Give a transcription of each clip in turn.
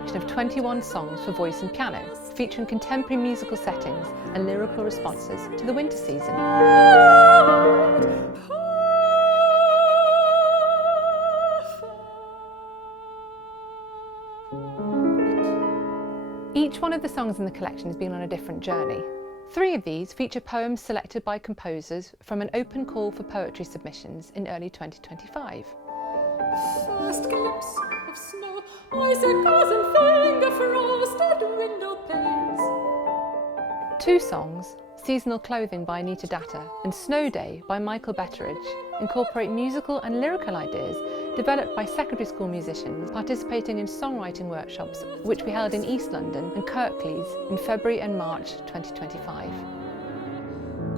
collection of 21 songs for voice and piano, featuring contemporary musical settings and lyrical responses to the winter season. Each one of the songs in the collection has been on a different journey. 3 of these feature poems selected by composers from an open call for poetry submissions in early 2025. First glimpse of snow, icicles and finger frost at window panes. 2 songs, Seasonal Clothing by Anita Datta and Snow Day by Michael Betteridge, incorporate musical and lyrical ideas developed by secondary school musicians participating in songwriting workshops which we held in East London and Kirklees in February and March 2025.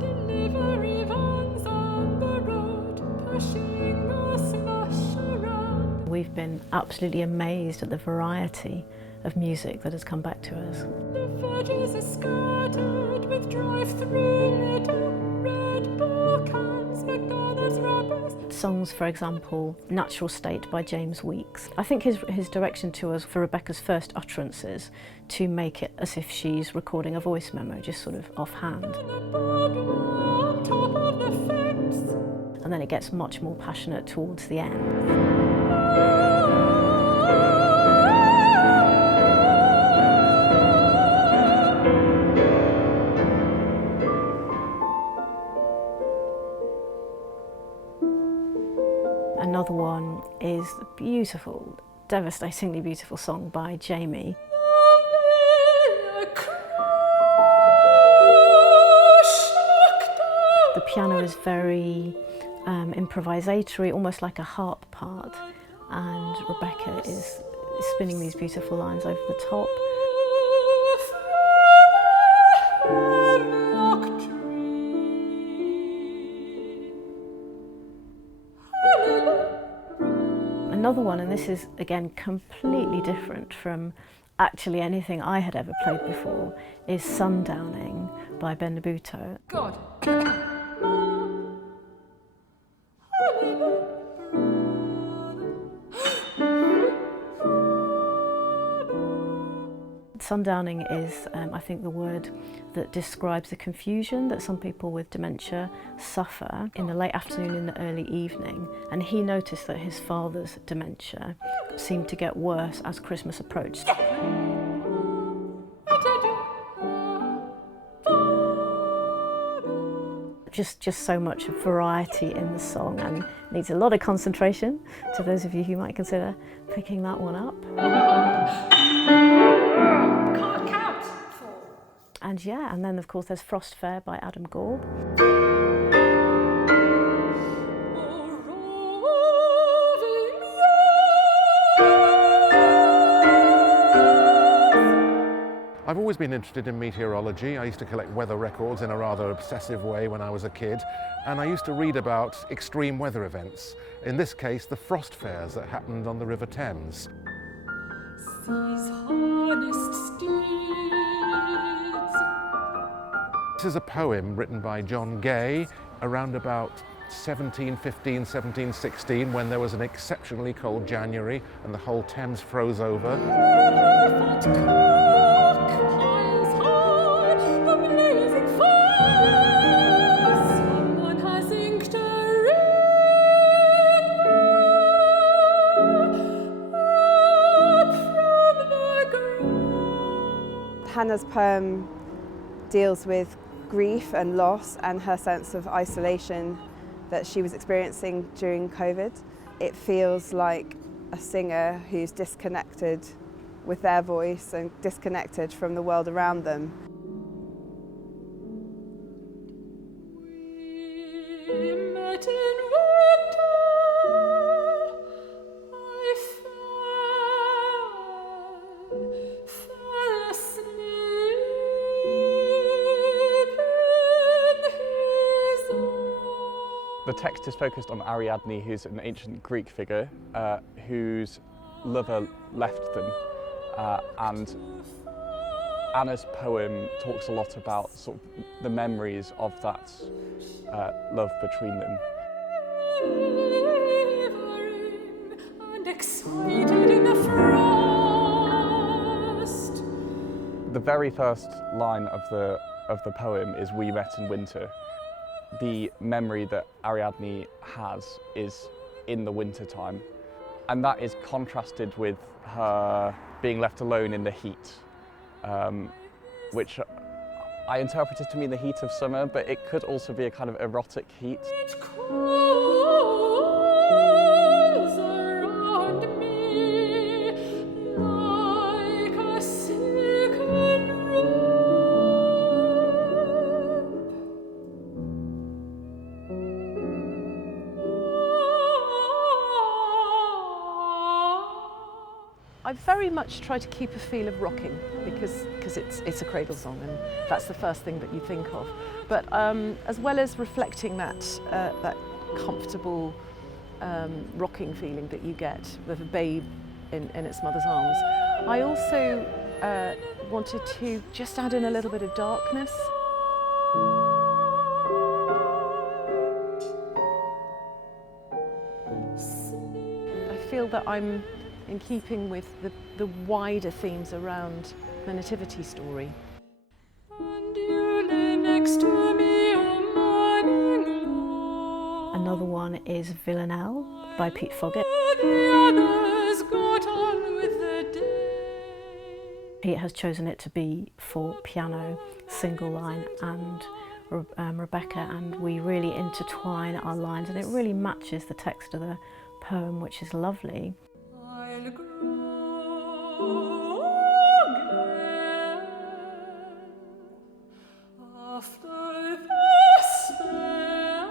Delivery vans on the road, pushing the slush around. We've been absolutely amazed at the variety of music that has come back to us. The verges are scattered with drive-through little red bouquets, McDonald's wrappers. Songs, for example, Natural State by James Weeks. I think his direction to us for Rebecca's first utterances to make it as if she's recording a voice memo, just sort of offhand. On top of the fence. And then it gets much more passionate towards the end. Another one is the beautiful, devastatingly beautiful song by Jamie. The piano is very improvisatory, almost like a harp part, and Rebecca is spinning these beautiful lines over the top. Another one, and this is again completely different from actually anything I had ever played before, is Sundowning by Ben Nabuto. God. Sundowning is, I think, the word that describes the confusion that some people with dementia suffer in the late afternoon and the early evening. And he noticed that his father's dementia seemed to get worse as Christmas approached. Just so much variety in the song, and needs a lot of concentration to those of you who might consider picking that one up. Can't count. And yeah, and then of course there's Frost Fair by Adam Gorb. I've always been interested in meteorology. I used to collect weather records in a rather obsessive way when I was a kid, and I used to read about extreme weather events. In this case, the frost fairs that happened on the River Thames. These harnessed steeds. This is a poem written by John Gay around about 1715, 1716, when there was an exceptionally cold January and the whole Thames froze over. Hannah's poem deals with grief and loss and her sense of isolation that she was experiencing during COVID. It feels like a singer who's disconnected with their voice and disconnected from the world around them. We met in winter. I fell asleep in his arms. The text is focused on Ariadne, who's an ancient Greek figure whose lover left them, and Anna's poem talks a lot about sort of the memories of that love between them. And excited in the frost. The very first line of the poem is "We met in winter." The memory that Ariadne has is in the winter time, and that is contrasted with her being left alone in the heat, which I interpreted to mean the heat of summer, but it could also be a kind of erotic heat. It crawls around me like a silken I very much try to keep a feel of rocking because it's a cradle song and that's the first thing that you think of. But as well as reflecting that comfortable rocking feeling that you get with a babe in its mother's arms, I also wanted to just add in a little bit of darkness. I feel that I'm in keeping with the wider themes around the nativity story. And you lay next to me, oh morning glow. Another one is Villanelle by Pete Foggett. The others got on with the day. Pete has chosen it to be for piano, single line and Rebecca, and we really intertwine our lines and it really matches the text of the poem, which is lovely. I'll grow again after the spell.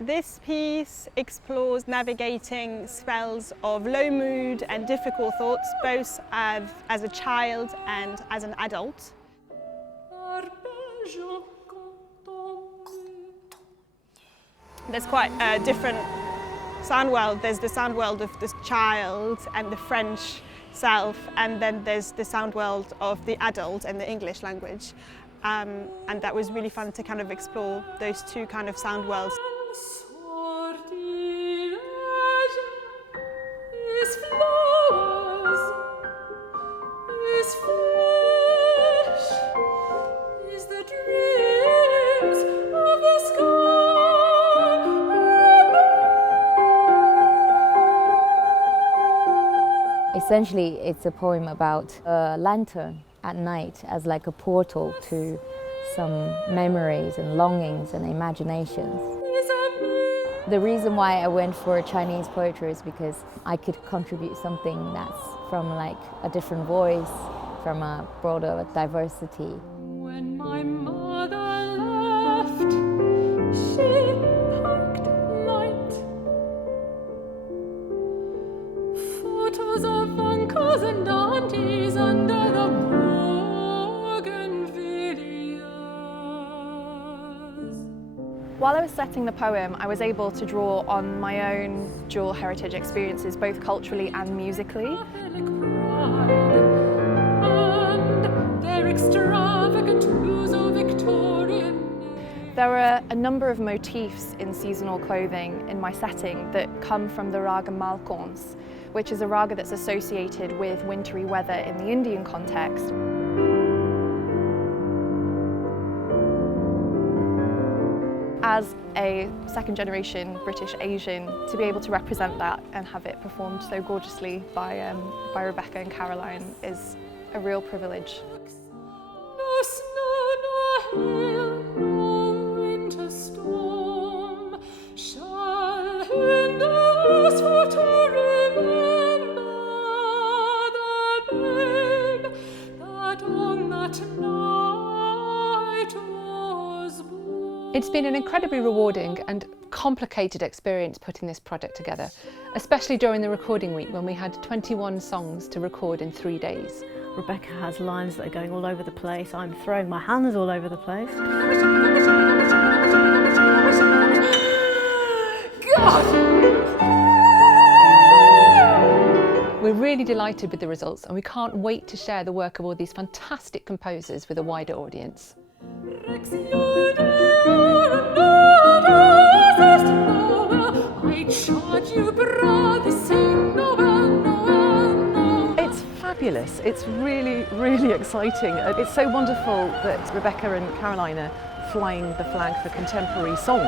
This piece explores navigating spells of low mood and difficult thoughts, both as a child and as an adult. There's quite a different sound world. There's the sound world of the child and the French self, and then there's the sound world of the adult and the English language. And that was really fun to kind of explore those two kind of sound worlds. Essentially, it's a poem about a lantern at night as like a portal to some memories and longings and imaginations. The reason why I went for Chinese poetry is because I could contribute something that's from like a different voice, from a broader diversity. When my mother left, she packed light. Photos of uncles and aunties under the bougainvilleas. While I was setting the poem, I was able to draw on my own dual heritage experiences, both culturally and musically. And their extravagant uso Victorian. There are a number of motifs in seasonal clothing in my setting that come from the raga Malkauns, which is a raga that's associated with wintry weather in the Indian context. As a second-generation British Asian, to be able to represent that and have it performed so gorgeously by Rebecca and Caroline is a real privilege. No snow, no hail, no winter storm shall hinder us for to remember the babe that on that night was born. It's been an incredibly rewarding and complicated experience putting this project together, especially during the recording week when we had 21 songs to record in 3 days. Rebecca has lines that are going all over the place. I'm throwing my hands all over the place. We're really delighted with the results and we can't wait to share the work of all these fantastic composers with a wider audience. I charge you fabulous. It's really, really exciting. It's so wonderful that Rebecca and Caroline are flying the flag for contemporary song.